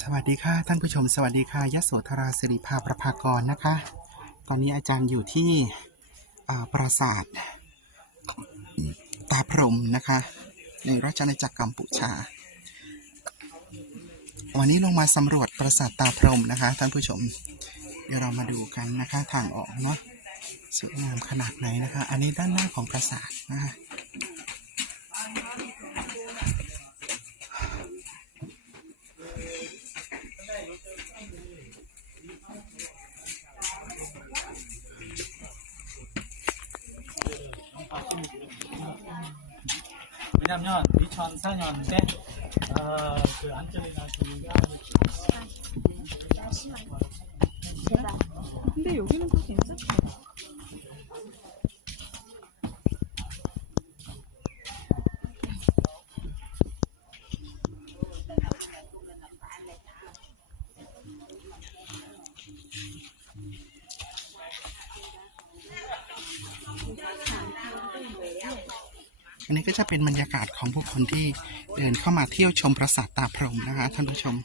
สวัสดีค่ะท่านผู้ชม สวัสดีค่ะยโสธราสิริภาประภากรนะคะ ตอนนี้อาจารย์อยู่ที่ปราสาทตาพรหมนะคะ ในราชอาณาจักรกัมพูชา วันนี้ลงมาสำรวจปราสาทตาพรหมนะคะ ท่านผู้ชม เดี๋ยวเรามาดูกันนะคะทางออกเนาะสวยงามขนาดไหนนะคะ อันนี้ด้านหน้าของปราสาทนะคะ 왜냐면 2004년에 어, 그 안젤리나 주가 근데 여기는 또 괜찮다. อันนี้ก็จะเป็นบรรยากาศของผู้คนที่เดินเข้ามาเที่ยวชมปราสาทตาพรมนะคะท่านผู้ชม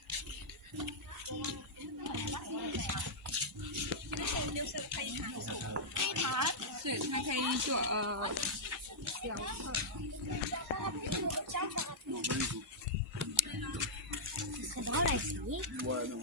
Bueno,